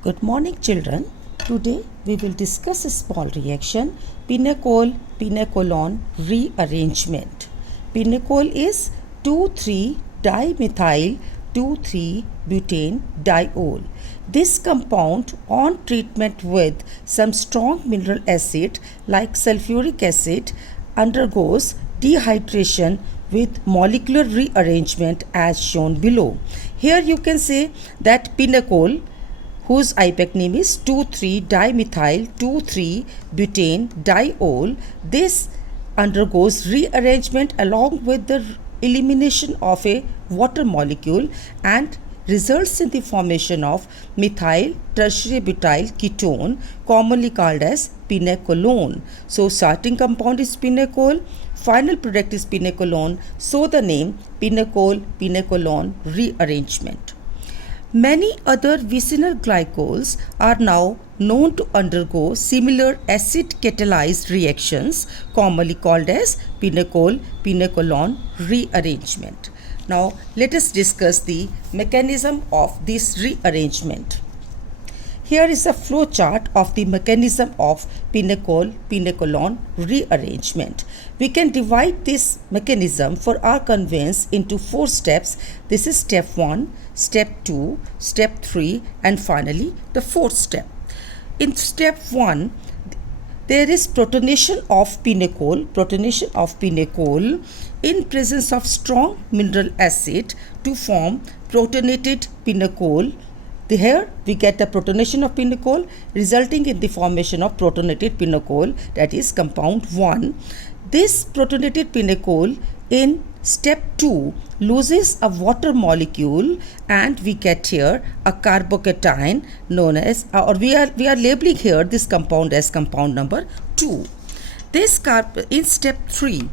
Good morning, children. Today we will discuss a small reaction, pinacol-pinacolone rearrangement. Pinacol is 2,3-dimethyl 2,3-butane diol. This compound on treatment with some strong mineral acid like sulfuric acid undergoes dehydration with molecular rearrangement as shown below. Here you can say that pinacol, whose IUPAC name is 2,3-dimethyl 2,3-butane diol. This undergoes rearrangement along with the elimination of a water molecule and results in the formation of methyl tertiary butyl ketone, commonly called as pinacolone. So starting compound is pinacol, final product is pinacolone, so the name pinacol-pinacolone rearrangement. Many other vicinal glycols are now known to undergo similar acid-catalyzed reactions, commonly called as pinacol-pinacolone rearrangement. Now, let us discuss the mechanism of this rearrangement. Here is a flow chart of the mechanism of pinacol-pinacolone rearrangement. We can divide this mechanism for our convenience into 4 steps. This is step 1, step 2, step 3 and finally the 4th step. In step 1, there is protonation of pinacol in presence of strong mineral acid to form protonated pinacol. Here we get the protonation of pinacol resulting in the formation of protonated pinacol, that is compound 1. This protonated pinacol in step 2 loses a water molecule and we get here a carbocation known as, or we are labeling here this compound as compound number 2. This in step 3,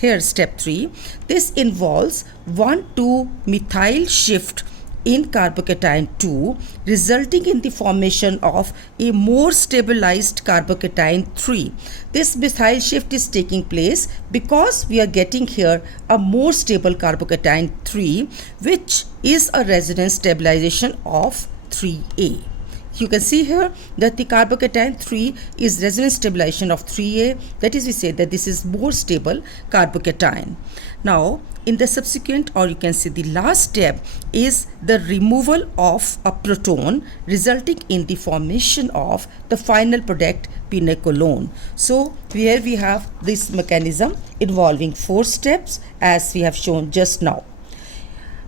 here step 3, this involves 1,2-methyl shift in carbocation 2, resulting in the formation of a more stabilized carbocation 3. This methyl shift is taking place because we are getting here a more stable carbocation 3, which is a resonance stabilization of 3A. You can see here that the carbocation 3 is resonance stabilization of 3A. That is, we say that this is more stable carbocation. Now, in the subsequent, or you can say the last step, is the removal of a proton resulting in the formation of the final product pinacolone. So here we have this mechanism involving 4 steps as we have shown just now.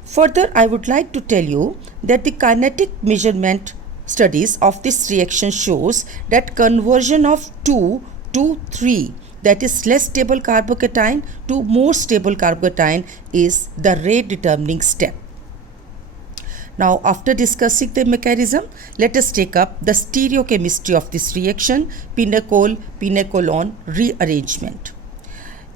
Further, I would like to tell you that the kinetic measurement studies of this reaction shows that conversion of 2 to 3, that is less stable carbocation to more stable carbocation, is the rate determining step. Now, after discussing the mechanism, let us take up the stereochemistry of this reaction, pinacol-pinacolone rearrangement.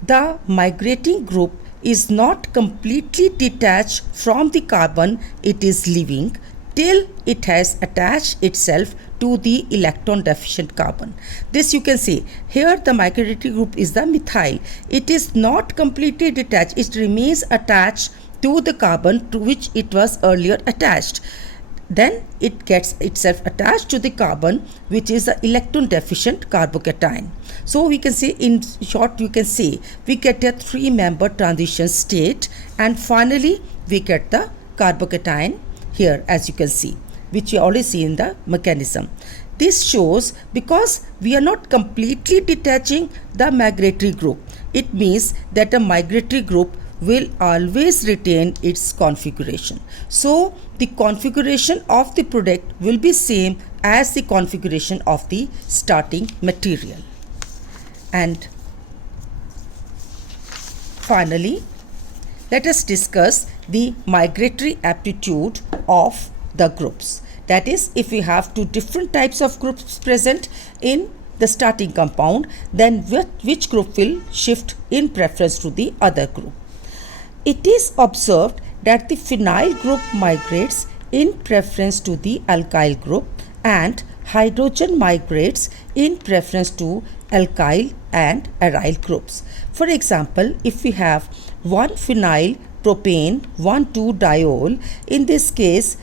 The migrating group is not completely detached from the carbon it is leaving till it has attached itself to the electron deficient carbon. This you can see here, the migratory group is the methyl. It is not completely detached, it remains attached to the carbon to which it was earlier attached. Then it gets itself attached to the carbon which is the electron deficient carbocation. So we can say, in short, you can say we get a 3-member transition state and finally we get the carbocation here, as you can see, which you already see in the mechanism. This shows because we are not completely detaching the migratory group. It means that the migratory group will always retain its configuration. So the configuration of the product will be same as the configuration of the starting material. And finally, let us discuss the migratory aptitude of the groups. That is, if we have 2 different types of groups present in the starting compound, then which group will shift in preference to the other group. It is observed that the phenyl group migrates in preference to the alkyl group and hydrogen migrates in preference to alkyl and aryl groups. For example, if we have 1 phenyl propane 1,2-diol, in this case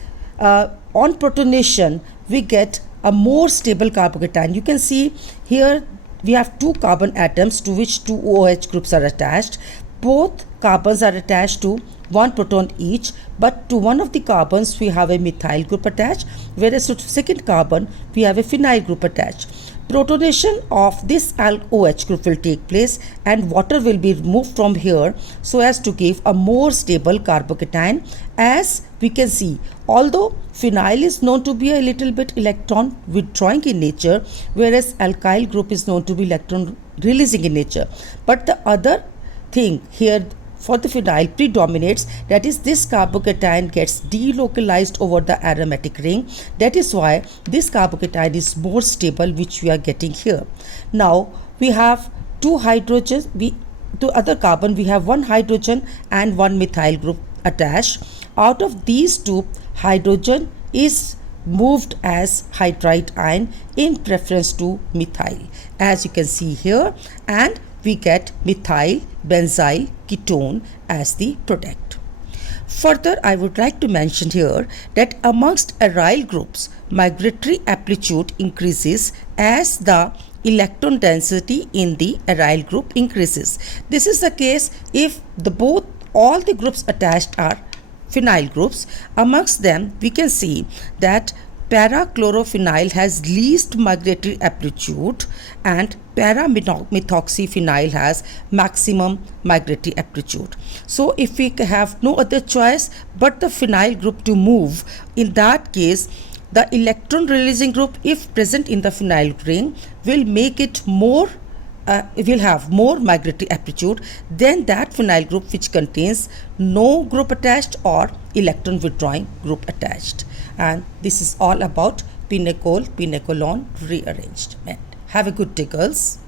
on protonation we get a more stable carbocation. You can see here we have two carbon atoms to which two OH groups are attached. Both carbons are attached to one proton each, but to one of the carbons we have a methyl group attached, whereas to the second carbon we have a phenyl group attached. Protonation of this OH group will take place and water will be removed from here so as to give a more stable carbocation. As we can see, although phenyl is known to be a little bit electron withdrawing in nature, whereas alkyl group is known to be electron releasing in nature, but the other thing here for the phenyl predominates, that is this carbocation gets delocalized over the aromatic ring. That is why this carbocation is more stable, which we are getting here. Now we have two hydrogens, to other carbon we have one hydrogen and one methyl group attached. Out of these two, hydrogen is moved as hydride ion in preference to methyl, as you can see here, and we get methyl benzyl ketone as the product. Further, I would like to mention here that amongst aryl groups, migratory amplitude increases as the electron density in the aryl group increases. This is the case if all the groups attached are phenyl groups. Amongst them, we can see that para-chlorophenyl has least migratory amplitude and para-methoxyphenyl has maximum migratory amplitude. So if we have no other choice but the phenyl group to move, in that case the electron releasing group, if present in the phenyl ring, will make it more will have more migratory amplitude than that phenyl group which contains no group attached or electron withdrawing group attached. And this is all about pinacol, pinacolone rearrangement. Have a good day, girls.